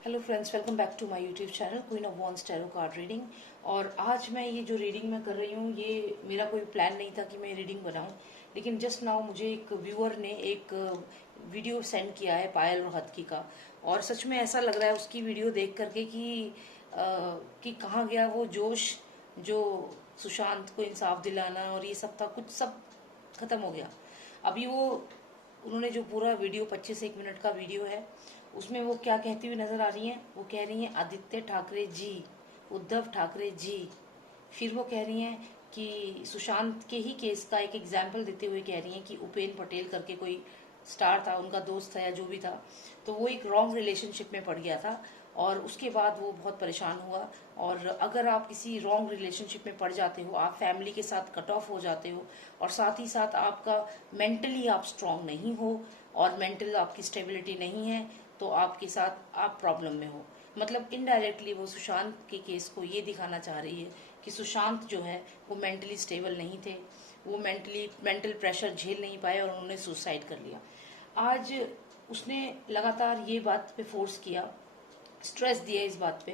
Hello friends, welcome back to my YouTube channel queen of wands tarot card reading. और आज मैं ये जो रीडिंग मैं कर रही हूँ, ये मेरा कोई प्लान नहीं था कि मैं रीडिंग बनाऊँ, लेकिन जस्ट नाउ मुझे एक व्यूअर ने एक वीडियो सेंड किया है पायल रोहतगी का। और सच में ऐसा लग रहा है उसकी वीडियो देख करके कि कहाँ गया वो जोश जो सुशांत को इंसाफ दिलाना और ये सब था, कुछ सब खत्म हो गया। अभी वो उन्होंने जो पूरा वीडियो 25 से 1 मिनट का वीडियो है, उसमें वो क्या कहती हुई नजर आ रही हैं। वो कह रही हैं आदित्य ठाकरे जी, उद्धव ठाकरे जी। फिर वो कह रही हैं कि सुशांत के ही केस का एक एग्जाम्पल देते हुए कह रही हैं कि उपेन पटेल करके कोई स्टार था, उनका दोस्त था या जो भी था, तो वो एक रॉन्ग रिलेशनशिप में पड़ गया था और उसके बाद वो बहुत परेशान हुआ। और अगर आप किसी रॉन्ग रिलेशनशिप में पड़ जाते हो, आप फैमिली के साथ कट ऑफ हो जाते हो और साथ ही साथ आपका मेंटली आप स्ट्रांग नहीं हो और मेंटल आपकी स्टेबिलिटी नहीं है, तो आपके साथ आप प्रॉब्लम में हो। मतलब इनडायरेक्टली वो सुशांत के केस को ये दिखाना चाह रही है कि सुशांत जो है वो मेंटली स्टेबल नहीं थे, वो मेंटल प्रेशर झेल नहीं पाए और उन्होंने सुसाइड कर लिया। आज उसने लगातार ये बात पे फोर्स किया, स्ट्रेस दिया इस बात पे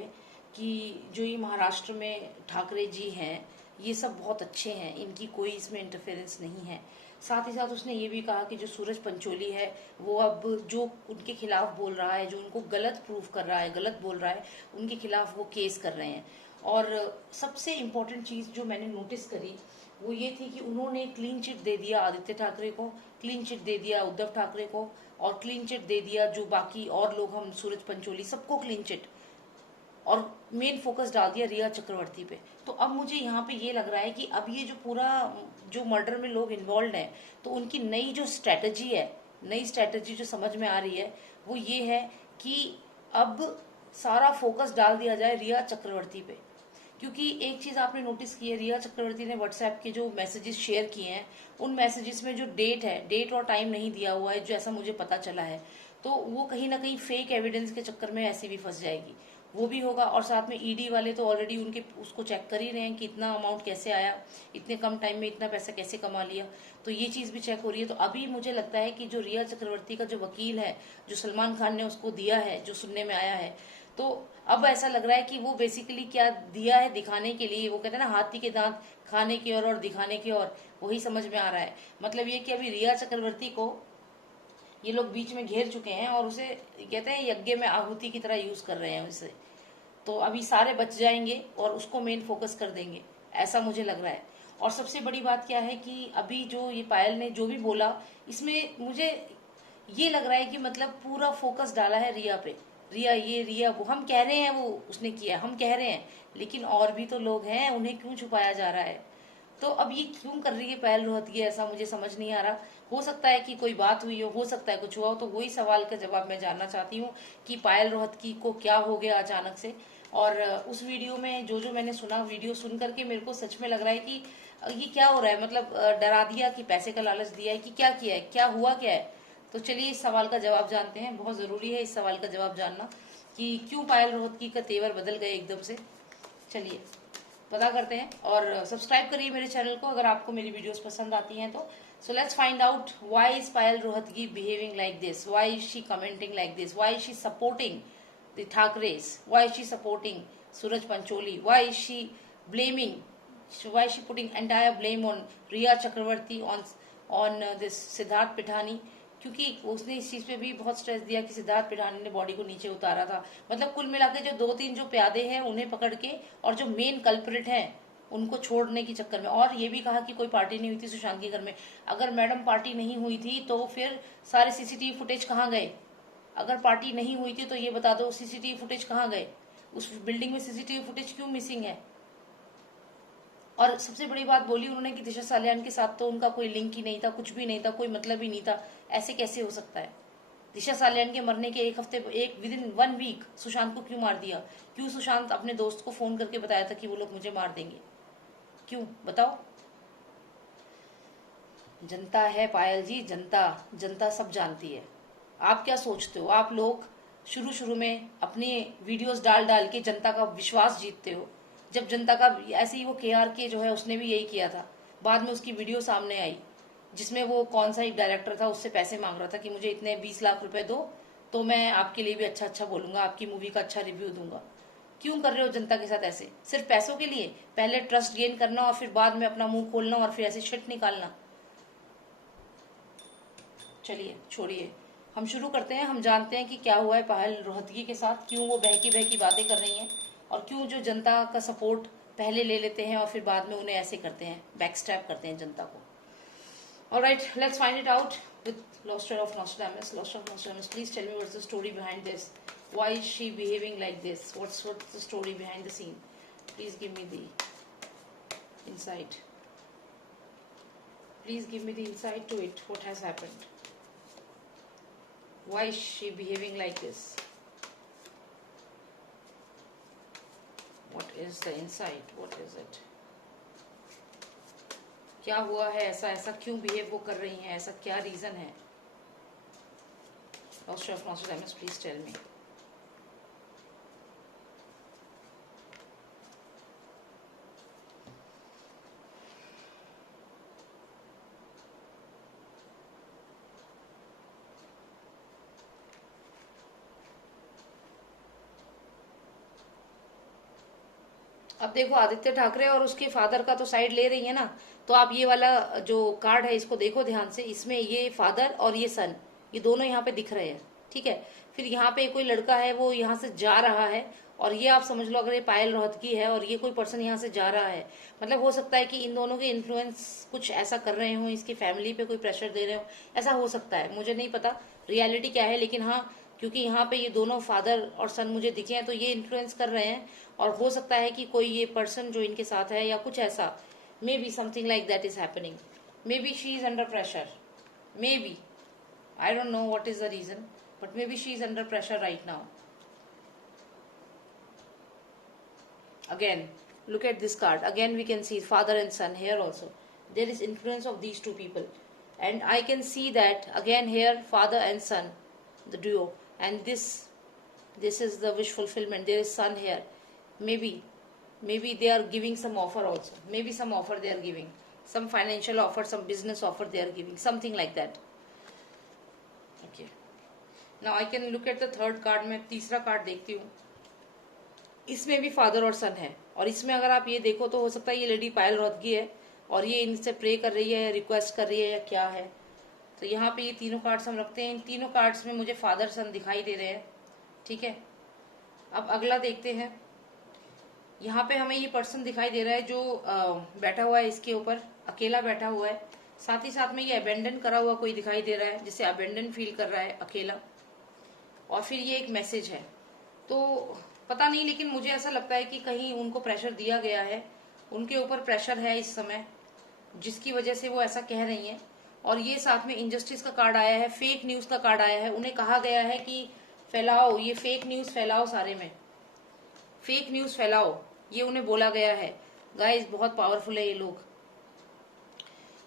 कि जो ये महाराष्ट्र में ठाकरे जी हैं, ये सब बहुत अच्छे हैं, इनकी कोई इसमें इंटरफेरेंस नहीं है। साथ ही साथ उसने ये भी कहा कि जो सूरज पंचोली है वो अब जो उनके खिलाफ बोल रहा है, जो उनको गलत प्रूफ कर रहा है, गलत बोल रहा है, उनके खिलाफ वो केस कर रहे हैं। और सबसे इम्पोर्टेंट चीज़ जो मैंने नोटिस करी वो ये थी कि उन्होंने क्लीन चिट दे दिया आदित्य ठाकरे को, क्लीन चिट दे दिया उद्धव ठाकरे को और क्लीन चिट दे दिया जो बाकी और लोग, हम सूरज पंचोली, सबको क्लीन चिट। और मेन फोकस डाल दिया रिया चक्रवर्ती पे। तो अब मुझे यहाँ पे ये लग रहा है कि अब ये जो पूरा जो मर्डर में लोग इन्वॉल्व हैं, तो उनकी नई जो स्ट्रेटजी है, नई स्ट्रेटजी जो समझ में आ रही है वो ये है कि अब सारा फोकस डाल दिया जाए रिया चक्रवर्ती पे। क्योंकि एक चीज आपने नोटिस की है, रिया चक्रवर्ती ने व्हाट्सएप के जो मैसेजेस शेयर किए हैं, उन मैसेजेस में जो डेट है, डेट और टाइम नहीं दिया हुआ है, जो ऐसा मुझे पता चला है। तो वो कहीं ना कहीं फेक एविडेंस के चक्कर में ऐसे भी फंस जाएगी, वो भी होगा। और साथ में ईडी वाले तो ऑलरेडी उनके उसको चेक कर ही रहे हैं कि इतना अमाउंट कैसे आया, इतने कम टाइम में इतना पैसा कैसे कमा लिया, तो ये चीज भी चेक हो रही है। तो अभी मुझे लगता है कि जो रिया चक्रवर्ती का जो वकील है, जो सलमान खान ने उसको दिया है, जो सुनने में आया है, तो अब ऐसा लग रहा है कि वो बेसिकली क्या दिया है दिखाने के लिए, वो कहते हैं ना हाथी के दांत खाने की और दिखाने की और, वही समझ में आ रहा है। मतलब ये कि अभी रिया चक्रवर्ती को ये लोग बीच में घेर चुके हैं और उसे कहते हैं यज्ञ में आहुति की तरह यूज कर रहे हैं उसे। तो अभी सारे बच जाएंगे और उसको मेन फोकस कर देंगे, ऐसा मुझे लग रहा है। और सबसे बड़ी बात क्या है कि अभी जो ये पायल ने जो भी बोला, इसमें मुझे ये लग रहा है कि मतलब पूरा फोकस डाला है रिया पे। रिया ये, रिया वो, हम कह रहे हैं वो उसने किया, हम कह रहे हैं, लेकिन और भी तो लोग हैं, उन्हें क्यों छुपाया जा रहा है? तो अब ये क्यों कर रही है पायल रोहतगी, ऐसा मुझे समझ नहीं आ रहा। हो सकता है कि कोई बात हुई हो सकता है कुछ हुआ हो, तो वही सवाल का जवाब मैं जानना चाहती हूँ कि पायल रोहतगी को क्या हो गया अचानक से। और उस वीडियो में जो जो मैंने सुना, वीडियो सुन करके मेरे को सच में लग रहा है कि ये क्या हो रहा है। मतलब डरा दिया कि पैसे का लालच दिया है कि क्या किया है, क्या हुआ क्या है? तो चलिए इस सवाल का जवाब जानते हैं, बहुत जरूरी है इस सवाल का जवाब जानना कि क्यों पायल रोहतगी का तेवर बदल गए एकदम से। चलिए पता करते हैं और सब्सक्राइब करिए मेरे चैनल को अगर आपको मेरी वीडियोस पसंद आती हैं तो। So let's find out why is Payal Rohatgi behaving like this, why is she commenting like this, why is she supporting the Thackerays, why is she supporting Suraj Pancholi, why is she blaming, why is she putting entire blame on Riya Chakravarti, on this Siddharth Pithani? क्योंकि उसने इस चीज पे भी बहुत stress दिया कि सिद्धार्थ पिठानी ने बॉडी को नीचे उतारा था। मतलब कुल मिला के जो 2-3 जो प्यादे हैं उन्हें पकड़ के, और जो मेन कल्प्रिट हैं उनको छोड़ने के चक्कर में। और ये भी कहा कि कोई पार्टी नहीं हुई थी सुशांत के घर में। अगर मैडम पार्टी नहीं हुई थी तो फिर सारे सीसीटीवी फुटेज कहाँ गए? अगर पार्टी नहीं हुई थी तो ये बता दो सीसीटीवी फुटेज कहाँ गए? उस बिल्डिंग में सीसीटीवी फुटेज क्यों मिसिंग है? और सबसे बड़ी बात बोली उन्होंने कि दिशा सालियान के साथ तो उनका कोई लिंक ही नहीं था, कुछ भी नहीं था, कोई मतलब ही नहीं था। ऐसे कैसे हो सकता है? दिशा सालियान के मरने के एक हफ्ते, एक विदिन 1 वीक सुशांत को क्यों मार दिया? क्यों सुशांत अपने दोस्त को फोन करके बताया था कि वो लोग मुझे मार देंगे? क्यों बताओ? जनता है पायल जी, जनता, जनता सब जानती है। आप क्या सोचते हो? आप लोग शुरू शुरू में अपने वीडियोस डाल डाल के जनता का विश्वास जीतते हो। जब जनता का, ऐसे ही वो KRK जो है उसने भी यही किया था। बाद में उसकी वीडियो सामने आई जिसमें वो कौन सा एक डायरेक्टर था उससे पैसे मांग रहा था कि मुझे इतने 20 लाख रुपए दो तो मैं आपके लिए भी अच्छा अच्छा बोलूंगा, आपकी मूवी का अच्छा रिव्यू दूंगा। क्यों कर रहे हो जनता के साथ ऐसे, सिर्फ पैसों के लिए? पहले ट्रस्ट गेन करना और फिर बाद में अपना मुंह खोलना और फिर ऐसे शिट निकालना। चलिए छोड़िए, हम शुरू करते हैं। हम जानते हैं कि क्या हुआ है पायल रोहतगी के साथ, क्यों वो बहकी बहकी बातें कर रही हैं, और क्यों जो जनता का सपोर्ट पहले ले लेते हैं और फिर बाद में उन्हें ऐसे करते हैं, बैकस्टैप करते हैं जनता को। Alright, let's find it out with Lost of Nostradamus. Lost of Nostradamus, please tell me what's the story behind this. Why is she behaving like this? What's the story behind the scene? Please give me the insight. Please give me the insight to it. What has happened? Why is she behaving like this? What is the insight? What is it? क्या हुआ है ऐसा, ऐसा क्यों behave वो कर रही हैं, ऐसा क्या रीजन है? Lost of Nostradamus, please tell me. अब देखो, आदित्य ठाकरे और उसके फादर का तो साइड ले रही है ना, तो आप ये वाला जो कार्ड है इसको देखो ध्यान से। इसमें ये फादर और ये सन, ये दोनों यहाँ पे दिख रहे हैं, ठीक है। फिर यहाँ पे कोई लड़का है वो यहाँ से जा रहा है, और ये आप समझ लो अगर ये पायल रोहतगी है और ये कोई पर्सन यहाँ से जा रहा है, मतलब हो सकता है कि इन दोनों के इन्फ्लुएंस कुछ ऐसा कर रहे हो, इसकी फैमिली पे कोई प्रेशर दे रहे हो, ऐसा हो सकता है। मुझे नहीं पता रियलिटी क्या है, लेकिन हाँ, क्योंकि यहाँ पे ये दोनों फादर और सन मुझे दिखे हैं तो ये इन्फ्लुएंस कर रहे हैं। और हो सकता है कि कोई ये पर्सन जो इनके साथ है या कुछ ऐसा, maybe something like that is happening. Maybe she is under pressure, maybe, I don't know what is the reason, but maybe she is under pressure right now. Again, look at this card. Again we can see father and son here also. There is influence of these two people, and I can see that again here father and son, the duo, and this is the wish fulfillment. There is son here. Maybe they are giving some offer also. Maybe some offer they are giving, some financial offer, some business offer they are giving, something like that. Okay, now I can look at the third card. मैं तीसरा card देखती हूँ। इसमें भी father और सन है, और इसमें अगर आप ये देखो तो हो सकता है ये लेडी पायल रोहतगी है और ये इनसे प्रे कर रही है, रिक्वेस्ट कर रही है, या क्या है। तो यहाँ पे ये तीनों कार्ड्स हम रखते हैं। इन तीनों कार्ड्स में मुझे फादर सन दिखाई दे रहे हैं, ठीक है। अब अगला देखते हैं। यहाँ पे हमें ये पर्सन दिखाई दे रहा है जो बैठा हुआ है इसके ऊपर, अकेला बैठा हुआ है। साथ ही साथ में ये अबेंडन करा हुआ कोई दिखाई दे रहा है, जिसे अबेंडन फील कर रहा है, अकेला। और फिर ये एक मैसेज है, तो पता नहीं, लेकिन मुझे ऐसा लगता है कि कहीं उनको प्रेशर दिया गया है, उनके ऊपर प्रेशर है इस समय, जिसकी वजह से वो ऐसा कह रही हैं। और ये साथ में इनजस्टिस का कार्ड आया है, फेक न्यूज का कार्ड आया है। उन्हें कहा गया है कि फैलाओ, ये फेक न्यूज फैलाओ, सारे में फेक न्यूज फैलाओ, ये उन्हें बोला गया है। गाइस बहुत पावरफुल है ये लोग।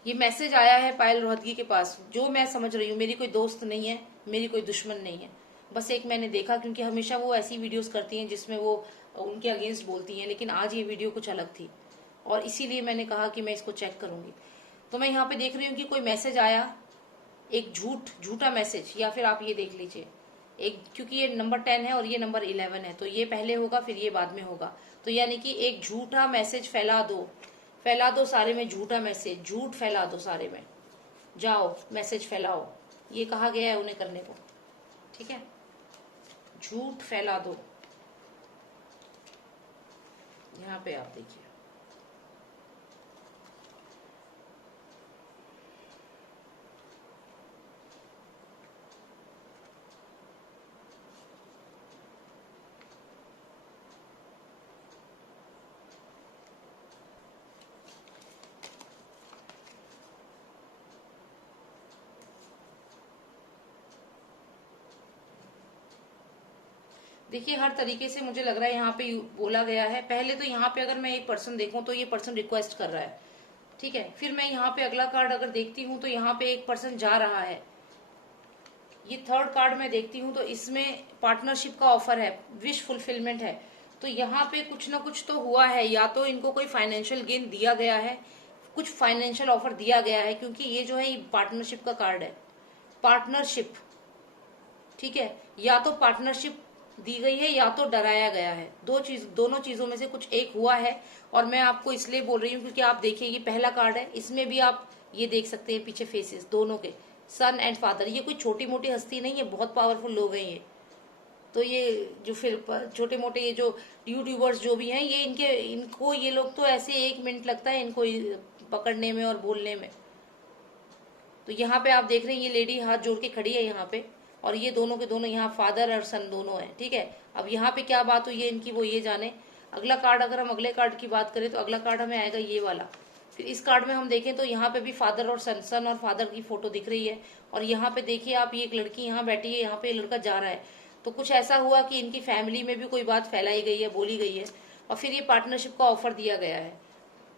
ये मैसेज आया है पायल रोहतगी के पास, जो मैं समझ रही हूँ, मेरी कोई दोस्त नहीं है, मेरी कोई दुश्मन नहीं है, बस एक मैंने देखा, क्योंकि हमेशा वो ऐसी वीडियोस करती हैं जिसमें वो उनके अगेंस्ट बोलती हैं, लेकिन आज ये वीडियो कुछ अलग थी और इसीलिए मैंने कहा कि मैं इसको चेक करूंगी। तो मैं यहाँ पे देख रही हूँ कि कोई मैसेज आया, एक झूठा मैसेज, या फिर आप ये देख लीजिए एक, क्योंकि ये नंबर 10 है और ये नंबर 11 है, तो ये पहले होगा फिर ये बाद में होगा। तो यानी कि एक झूठा मैसेज फैला दो सारे में, झूठा मैसेज, झूठ फैला दो सारे में, जाओ मैसेज फैलाओ, ये कहा गया है उन्हें करने को, ठीक है। झूठ फैला दो, यहाँ पे आप देखिए। देखिए हर तरीके से मुझे लग रहा है यहाँ पे बोला गया है। पहले तो यहाँ पे अगर मैं एक पर्सन देखूं तो ये पर्सन रिक्वेस्ट कर रहा है, ठीक है। फिर मैं यहाँ पे अगला कार्ड अगर देखती हूँ तो यहाँ पे एक पर्सन जा रहा है। ये थर्ड कार्ड मैं देखती हूँ तो इसमें पार्टनरशिप का ऑफर है, विश फुलफिलमेंट है। तो यहाँ पे कुछ ना कुछ तो हुआ है, या तो इनको कोई फाइनेंशियल गेन दिया गया है, कुछ फाइनेंशियल ऑफर दिया गया है, क्योंकि ये जो है ये पार्टनरशिप का कार्ड है। पार्टनरशिप, ठीक है, या तो पार्टनरशिप दी गई है या तो डराया गया है। दोनों चीजों में से कुछ एक हुआ है। और मैं आपको इसलिए बोल रही हूँ क्योंकि आप देखिए ये पहला कार्ड है, इसमें भी आप ये देख सकते हैं पीछे फेसेस दोनों के, सन एंड फादर। ये कोई छोटी मोटी हस्ती नहीं है, बहुत पावरफुल लोग हैं ये। तो ये जो फिर छोटे मोटे ये जो यूट्यूबर्स जो भी हैं, ये इनको ये लोग तो ऐसे 1 मिनट लगता है इनको पकड़ने में और बोलने में। तो यहाँ पे आप देख रहे हैं ये लेडी हाथ जोड़ के खड़ी है यहाँ पे, और ये दोनों के दोनों यहाँ फादर और सन दोनों हैं। ठीक है, अब यहाँ पे क्या बात हुई है इनकी वो ये जाने। अगला कार्ड, अगर हम अगले कार्ड की बात करें तो अगला कार्ड हमें आएगा ये वाला। फिर इस कार्ड में हम देखें तो यहाँ पे भी फादर और सन और फादर की फोटो दिख रही है। और यहाँ पे देखिए आप, ये एक लड़की यहाँ बैठी है, यहाँ पे लड़का जा रहा है। तो कुछ ऐसा हुआ कि इनकी फैमिली में भी कोई बात फैलाई गई है, बोली गई है, और फिर ये पार्टनरशिप का ऑफर दिया गया है।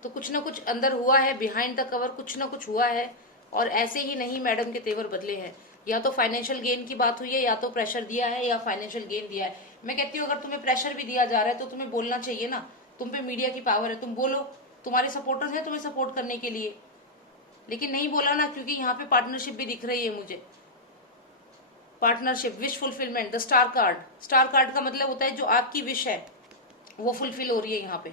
तो कुछ ना कुछ अंदर हुआ है, बिहाइंड द कवर कुछ ना कुछ हुआ है। और ऐसे ही नहीं मैडम के तेवर बदले हैं। या तो फाइनेंशियल गेन की बात हुई है, या तो प्रेशर दिया है, या फाइनेंशियल गेन दिया है। मैं कहती हूँ अगर तुम्हें प्रेशर भी दिया जा रहा है तो तुम्हें बोलना चाहिए ना। तुम पे मीडिया की पावर है, तुम बोलो, तुम्हारे सपोर्टर्स हैं तुम्हें सपोर्ट करने के लिए। लेकिन नहीं बोला ना, क्योंकि यहाँ पे पार्टनरशिप भी दिख रही है मुझे। Partnership, wish fulfilment, the star card. Star card का मतलब होता है जो आपकी विश है वो फुलफिल हो रही है। यहाँ पे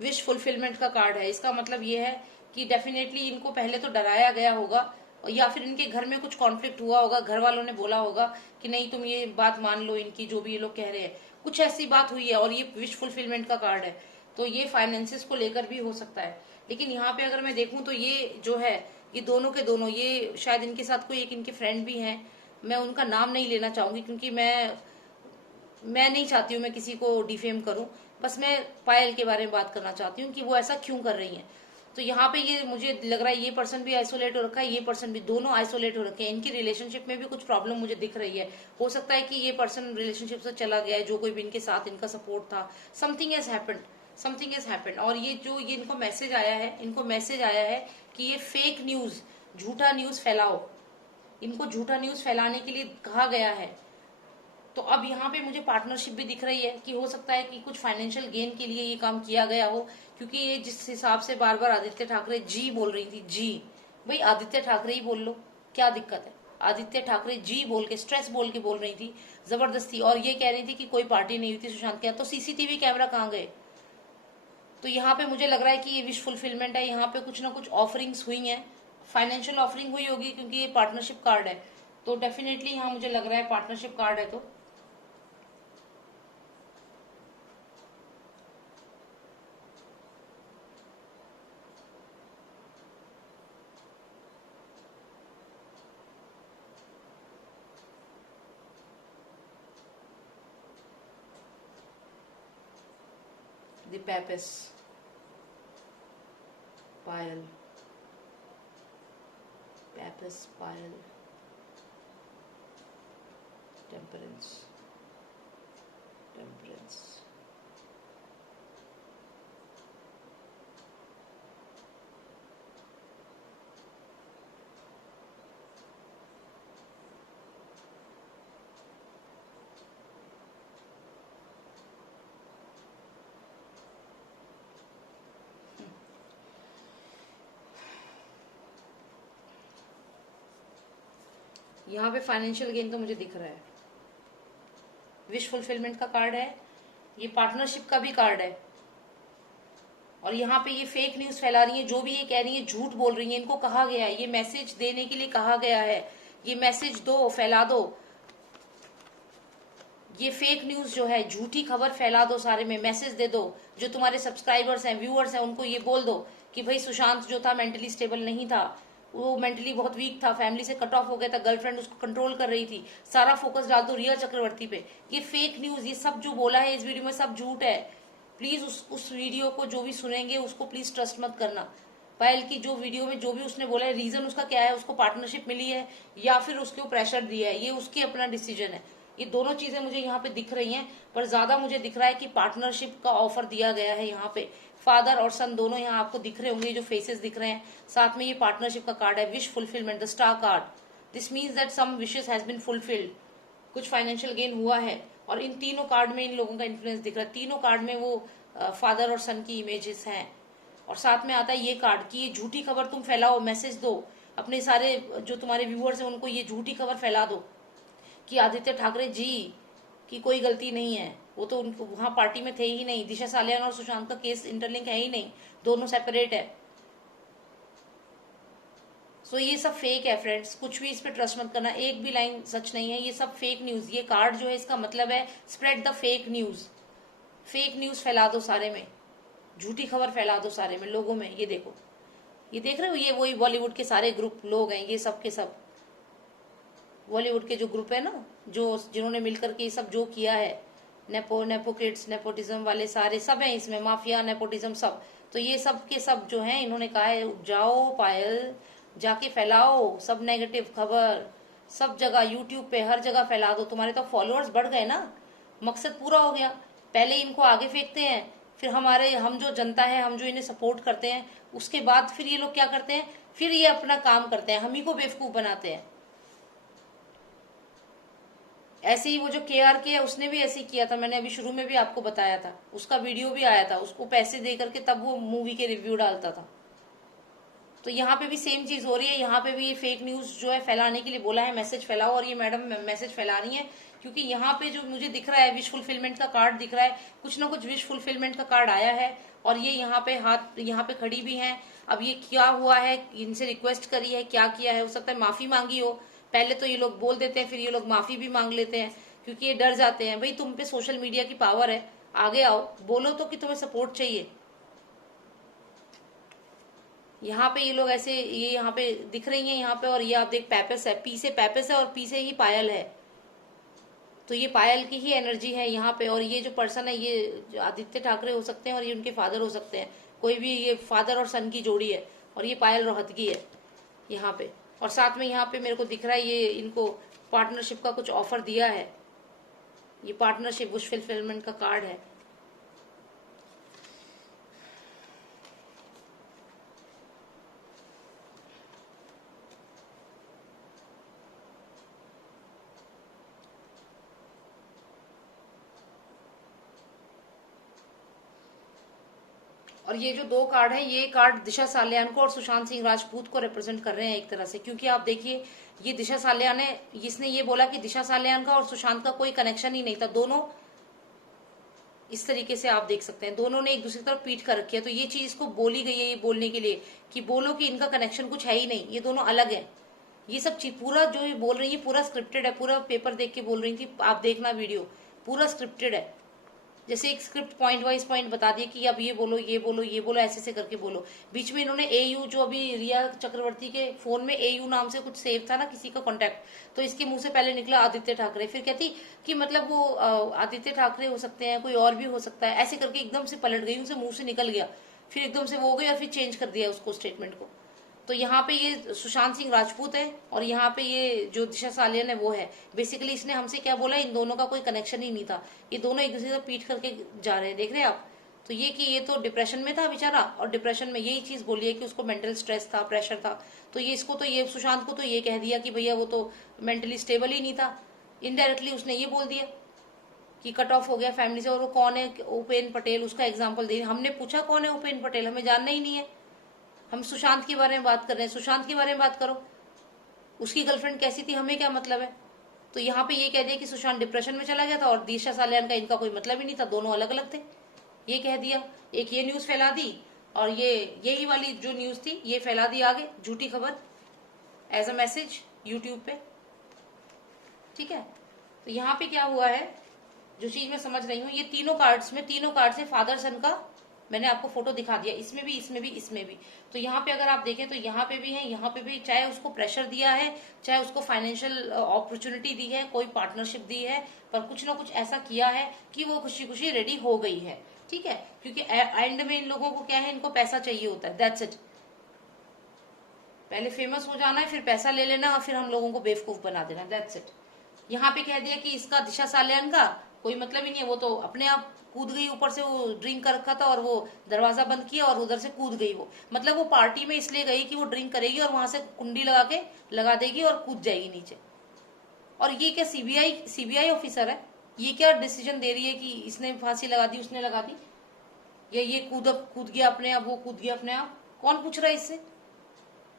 विश फुलफिलमेंट का कार्ड है। इसका मतलब ये है कि डेफिनेटली इनको पहले तो डराया गया होगा, या फिर इनके घर में कुछ कॉन्फ्लिक्ट हुआ होगा, घर वालों ने बोला होगा कि नहीं तुम ये बात मान लो, इनकी जो भी ये लोग कह रहे हैं, कुछ ऐसी बात हुई है। और ये विश फुलफिलमेंट का कार्ड है, तो ये फाइनेंसिस को लेकर भी हो सकता है। लेकिन यहाँ पे अगर मैं देखूं तो ये जो है, ये दोनों के दोनों, ये शायद इनके साथ कोई एक इनके फ्रेंड भी हैं। मैं उनका नाम नहीं लेना चाहूंगी क्योंकि मैं नहीं चाहती हूँ मैं किसी को डिफेम करूं। बस मैं पायल के बारे में बात करना चाहती हूँ कि वो ऐसा क्यों कर रही हैं। तो यहाँ पे ये मुझे लग रहा है ये पर्सन भी आइसोलेट हो रखा है, ये पर्सन भी, दोनों आइसोलेट हो रखे हैं। इनकी रिलेशनशिप में भी कुछ प्रॉब्लम मुझे दिख रही है। हो सकता है कि ये पर्सन रिलेशनशिप से चला गया है, जो कोई भी इनके साथ इनका सपोर्ट था। Something has happened, something has happened. और ये जो ये इनको मैसेज आया है, इनको मैसेज आया है कि ये फेक न्यूज, झूठा न्यूज फैलाओ। इनको झूठा न्यूज फैलाने के लिए कहा गया है। तो अब यहाँ पे मुझे पार्टनरशिप भी दिख रही है कि हो सकता है कि कुछ फाइनेंशियल गेन के लिए ये काम किया गया हो। क्योंकि ये जिस हिसाब से बार बार आदित्य ठाकरे जी बोल रही थी, जी भाई आदित्य ठाकरे ही बोल लो, क्या दिक्कत है। आदित्य ठाकरे जी बोल के, स्ट्रेस बोल के बोल रही थी जबरदस्ती। और ये कह रही थी कि कोई पार्टी नहीं हुई थी सुशांत के यहाँ। तो सीसीटीवी कैमरा कहाँ गए। तो यहाँ पे मुझे लग रहा है कि ये विश फुलफिलमेंट है। यहाँ पे कुछ ना कुछ ऑफरिंग्स हुई हैं, फाइनेंशियल ऑफरिंग हुई होगी क्योंकि ये पार्टनरशिप कार्ड है। तो डेफिनेटली यहाँ मुझे लग रहा है पार्टनरशिप कार्ड है। तो the Papis, Payal, Papis, Payal, Temperance, Temperance. यहाँ पे फाइनेंशियल गेन तो मुझे दिख रहा है, विश फुलफिलमेंट का कार्ड है, ये पार्टनरशिप का भी कार्ड है। और यहाँ पे ये फेक न्यूज फैला रही है, जो भी ये कह रही है झूठ बोल रही है। इनको कहा गया है, ये मैसेज देने के लिए कहा गया है, ये मैसेज दो, फैला दो। ये फेक न्यूज जो है, झूठी खबर फैला दो, सारे में मैसेज दे दो। जो तुम्हारे सब्सक्राइबर्स हैं, व्यूअर्स हैं, उनको ये बोल दो कि भाई सुशांत जो था मेंटली स्टेबल नहीं था, वो मेंटली बहुत वीक था, फैमिली से कट ऑफ हो गया था, गर्लफ्रेंड उसको कंट्रोल कर रही थी। सारा फोकस डाल दो रिया चक्रवर्ती पे। ये फेक न्यूज, ये सब जो बोला है इस वीडियो में सब झूठ है। प्लीज उस वीडियो को जो भी सुनेंगे उसको प्लीज ट्रस्ट मत करना। पायल की जो वीडियो में जो भी उसने बोला है, रीजन उसका क्या है, उसको पार्टनरशिप मिली है या फिर उसको प्रेशर दिया है, ये उसकी अपना डिसीजन है। ये दोनों चीजें मुझे यहाँ पे दिख रही हैं, पर ज्यादा मुझे दिख रहा है कि पार्टनरशिप का ऑफर दिया गया है। यहाँ पे फादर और सन दोनों यहाँ आपको दिख रहे होंगे, जो फेसेस दिख रहे हैं। साथ में ये पार्टनरशिप का कार्ड है, wish fulfilment, the star card. This means that some wishes has been fulfilled, कुछ फाइनेंशियल गेन हुआ है। और इन तीनों कार्ड में इन लोगों का इन्फ्लुएंस दिख रहा है। तीनों कार्ड में वो फादर और सन की इमेजेस हैं। और साथ में आता है ये कार्ड कि ये झूठी खबर तुम फैलाओ, मैसेज दो अपने सारे जो तुम्हारे व्यूअर्स हैं उनको, ये झूठी खबर फैला दो कि आदित्य ठाकरे जी की कोई गलती नहीं है, वो तो उनको वहां पार्टी में थे ही नहीं, दिशा सालियान और सुशांत का केस इंटरलिंक है ही नहीं, दोनों सेपरेट है। सो ये सब फेक है फ्रेंड्स, कुछ भी इस पे ट्रस्ट मत करना, एक भी लाइन सच नहीं है, ये सब फेक न्यूज। ये कार्ड जो है इसका मतलब है spread the fake news, fake news फैला दो सारे में, झूठी खबर फैला दो सारे में लोगों में। ये देखो, ये देख रहे हो, ये वही बॉलीवुड के सारे ग्रुप लोग हैं, ये सब के सब बॉलीवुड के जो ग्रुप है ना, जो जिन्होंने मिलकर के ये सब जो किया है, नेपो किड्स, नेपोटिज्म वाले सारे सब हैं इसमें, माफिया नेपोटिज्म सब। तो ये सब के सब जो हैं, इन्होंने कहा है जाओ पायल, जाके फैलाओ सब नेगेटिव खबर, सब जगह यूट्यूब पे हर जगह फैला दो, तुम्हारे तो फॉलोअर्स बढ़ गए ना, मकसद पूरा हो गया। पहले इनको आगे फेंकते हैं, फिर हम जो जनता है, हम जो इन्हें सपोर्ट करते हैं, उसके बाद फिर ये लोग क्या करते हैं, फिर ये अपना काम करते हैं, हम ही को बेवकूफ बनाते हैं। ऐसे ही वो जो KRK है उसने भी ऐसे ही किया था, मैंने अभी शुरू में भी आपको बताया था, उसका वीडियो भी आया था, उसको पैसे दे करके तब वो मूवी के रिव्यू डालता था। तो यहाँ पे भी सेम चीज हो रही है, यहाँ पे भी ये फेक न्यूज जो है फैलाने के लिए बोला है, मैसेज फैलाओ, और ये मैडम मैसेज फैला रही है। क्योंकि यहाँ पे जो मुझे दिख रहा है विश फुलफिलमेंट का कार्ड दिख रहा है, कुछ ना कुछ विश फुलफिलमेंट का कार्ड आया है, और ये यहाँ पे हाथ यहाँ पे खड़ी भी हैं। अब ये क्या हुआ है, इनसे रिक्वेस्ट करी है, क्या किया है, हो सकता है माफी मांगी हो। पहले तो ये लोग बोल देते हैं, फिर ये लोग माफी भी मांग लेते हैं, क्योंकि ये डर जाते हैं। भाई तुम पे सोशल मीडिया की पावर है, आगे आओ, बोलो तो कि तुम्हें सपोर्ट चाहिए। यहाँ पे ये लोग ऐसे, ये यहाँ पे दिख रही हैं यहाँ पे, और ये आप देख पैपेस है, पी से पैपेस है और पी से ही पायल है, तो ये पायल की ही एनर्जी है यहाँ पे। और ये जो पर्सन है, ये जो आदित्य ठाकरे हो सकते हैं और ये उनके फादर हो सकते हैं, कोई भी, ये फादर और सन की जोड़ी है, और ये पायल रोहतगी है यहाँ पे। और साथ में यहाँ पे मेरे को दिख रहा है ये इनको पार्टनरशिप का कुछ ऑफर दिया है, ये पार्टनरशिप विश फुलफिलमेंट का कार्ड है। और ये जो दो कार्ड है, ये कार्ड दिशा सालियान को और सुशांत सिंह राजपूत को रिप्रेजेंट कर रहे हैं एक तरह से, क्योंकि आप देखिए ये दिशा सालियान है, इसने ये बोला कि दिशा सालियान का और सुशांत का कोई कनेक्शन ही नहीं था, दोनों इस तरीके से आप देख सकते हैं, दोनों ने एक दूसरे की तरफ पीठ कर रखी है। तो ये चीज को बोली गई है, ये बोलने के लिए कि बोलो कि इनका कनेक्शन कुछ है ही नहीं, ये दोनों अलग है। ये सब चीज पूरा जो ये बोल रही है पूरा स्क्रिप्टेड है, पूरा पेपर देख के बोल रही थी, आप देखना वीडियो, पूरा स्क्रिप्टेड है। जैसे एक स्क्रिप्ट पॉइंट वाइज पॉइंट बता दिए कि अब ये बोलो, ये बोलो, ये बोलो, ऐसे से करके बोलो। बीच में इन्होंने AU, जो अभी रिया चक्रवर्ती के फोन में AU नाम से कुछ सेव था ना किसी का कॉन्टेक्ट, तो इसके मुंह से पहले निकला आदित्य ठाकरे, फिर कहती कि मतलब वो आदित्य ठाकरे हो सकते हैं, कोई और भी हो सकता है, ऐसे करके एकदम से पलट गई, उनसे मुंह से निकल गया, फिर एकदम से वो हो गई और फिर चेंज कर दिया उसको स्टेटमेंट को। तो यहाँ पे ये सुशांत सिंह राजपूत है और यहाँ पे ये जो दिशा सालियान है वो है। बेसिकली इसने हमसे क्या बोला, इन दोनों का कोई कनेक्शन ही नहीं था, ये दोनों एक दूसरे से पीट करके जा रहे हैं, देख रहे हैं आप। तो ये कि ये तो डिप्रेशन में था बेचारा, और डिप्रेशन में यही चीज बोली है कि उसको मेंटल स्ट्रेस था, प्रेशर था। तो ये इसको तो ये सुशांत को तो ये कह दिया कि भैया वो तो मेंटली स्टेबल ही नहीं था, इनडायरेक्टली उसने ये बोल दिया कि कट ऑफ हो गया फैमिली से। और वो कौन है उपेन पटेल, उसका एग्जाम्पल दे, हमने पूछा कौन है उपेन पटेल, हमें जानना ही नहीं है, हम सुशांत के बारे में बात कर रहे हैं, सुशांत के बारे में बात करो, उसकी गर्लफ्रेंड कैसी थी हमें क्या मतलब है। तो यहाँ पे ये कह दिया कि सुशांत डिप्रेशन में चला गया था और दिशा सालियान का इनका कोई मतलब ही नहीं था, दोनों अलग अलग थे, ये कह दिया। एक ये न्यूज फैला दी, और यही वाली जो न्यूज थी ये फैला दी आगे, झूठी खबर एज अ मैसेज यूट्यूब पे, ठीक है। तो यहाँ पे क्या हुआ है, जो चीज मैं समझ रही हूँ, ये तीनों कार्ड्स में, तीनों कार्ड से फादर सन का मैंने आपको फोटो दिखा दिया, इसमें भी, इसमें भी, इसमें भी। तो यहाँ पे अगर आप देखें तो यहाँ पे भी है, यहाँ पे भी, चाहे उसको प्रेशर दिया है, चाहे उसको फाइनेंशियल अपॉर्चुनिटी दी है, कोई पार्टनरशिप दी है, पर कुछ ना कुछ ऐसा किया है कि वो खुशी खुशी रेडी हो गई है, ठीक है। क्योंकि एंड में इन लोगों को क्या है, इनको पैसा चाहिए होता है, दैट्स इट। पहले फेमस हो जाना है, फिर पैसा ले लेना, और फिर हम लोगों को बेवकूफ बना देना, दैट्स इट। यहाँ पे कह दिया कि इसका दिशा सालियान का कोई मतलब ही नहीं है, वो तो अपने आप कूद गई ऊपर से, वो ड्रिंक कर रखा था और वो दरवाजा बंद किया और उधर से कूद गई वो, मतलब वो पार्टी में इसलिए गई कि वो ड्रिंक करेगी और वहां से कुंडी लगा देगी और कूद जाएगी नीचे। और ये क्या सीबीआई ऑफिसर है, ये क्या डिसीजन दे रही है कि इसने फांसी लगा दी, उसने लगा दी, या ये कूद गया अपने आप, वो कूद गया अपने आप, कौन पूछ रहा है इससे।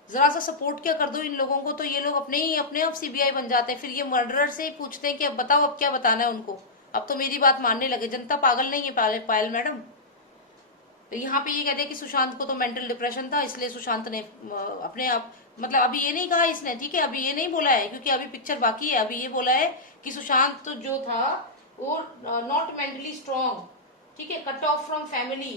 जरा सा सपोर्ट क्या कर दो इन लोगों को, तो ये लोग अपने आप सीबीआई बन जाते हैं। फिर ये मर्डरर से ही पूछते हैं कि अब बताओ अब क्या बताना है उनको। अब तो मेरी बात मानने लगे। जनता पागल नहीं है पायल मैडम। तो यहाँ पे ये कहते हैं कि सुशांत को तो मेंटल डिप्रेशन था, इसलिए सुशांत ने अपने आप, मतलब अभी ये नहीं कहा इसने, ठीक है, अभी ये नहीं बोला है क्योंकि अभी पिक्चर बाकी है। अभी ये बोला है कि सुशांत तो जो था वो नॉट मेंटली स्ट्रांग, ठीक है, cut off from family,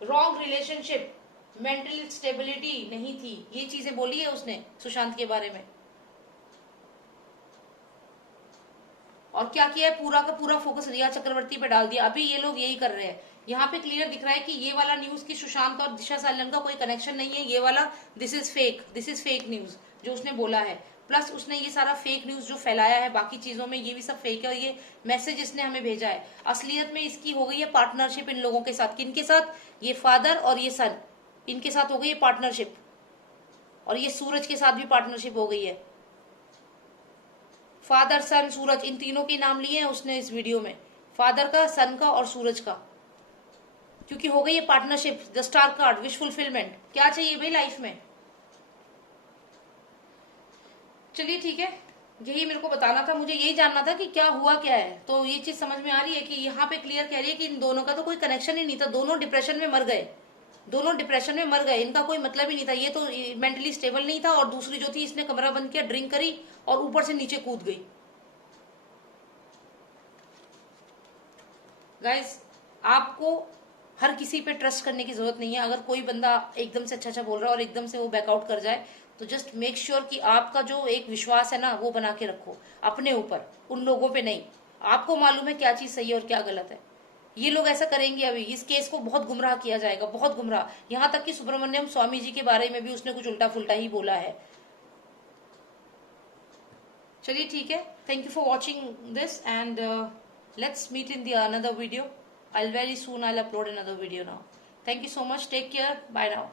wrong relationship, mental stability नहीं थी। ये चीजें बोली है उसने सुशांत के बारे में। और क्या किया है, पूरा का पूरा फोकस रिया चक्रवर्ती पे डाल दिया। अभी ये लोग यही कर रहे हैं। यहाँ पे क्लियर दिख रहा है कि ये वाला न्यूज की सुशांत और दिशा सालियान का कोई कनेक्शन नहीं है। ये वाला दिस इज फेक न्यूज जो उसने बोला है। प्लस उसने ये सारा फेक न्यूज जो फैलाया है बाकी चीजों में, ये भी सब फेक है। और ये मैसेज इसने हमें भेजा है। असलियत में इसकी हो गई है पार्टनरशिप इन लोगों के साथ। किनके साथ? ये फादर और ये सन, इनके साथ हो गई है पार्टनरशिप। और ये सूरज के साथ भी पार्टनरशिप हो गई है। फादर, सन, सूरज, इन तीनों के नाम लिए हैं उसने इस वीडियो में, फादर का, सन का और सूरज का। क्योंकि हो गई है partnership, the star card, wish fulfilment. क्या चाहिए भाई लाइफ में? चलिए ठीक है, यही मेरे को बताना था, मुझे यही जानना था कि क्या हुआ क्या है। तो ये चीज समझ में आ रही है कि यहाँ पे क्लियर कह रही है कि इन दोनों का तो कोई कनेक्शन ही नहीं था। दोनों डिप्रेशन में मर गए, दोनों डिप्रेशन में मर गए। इनका कोई मतलब ही नहीं था। ये तो मेंटली स्टेबल नहीं था और दूसरी जो थी इसने कमरा बंद किया, ड्रिंक करी और ऊपर से नीचे कूद गई। गाइस, आपको हर किसी पे ट्रस्ट करने की जरूरत नहीं है। अगर कोई बंदा एकदम से अच्छा बोल रहा है और एकदम से वो बैकआउट कर जाए, तो जस्ट मेक श्योर कि आपका जो एक विश्वास है ना वो बना के रखो अपने ऊपर, उन लोगों पे नहीं। आपको मालूम है क्या चीज सही है और क्या गलत है। ये लोग ऐसा करेंगे। अभी इस केस को बहुत गुमराह किया जाएगा, बहुत गुमराह। यहाँ तक कि सुब्रमण्यम स्वामी जी के बारे में भी उसने कुछ उल्टा फुल्टा ही बोला है। चलिए ठीक है, thank you for watching this and let's meet in the another video. I'll very soon I'll upload another video now. Thank you so much. Take care. Bye now.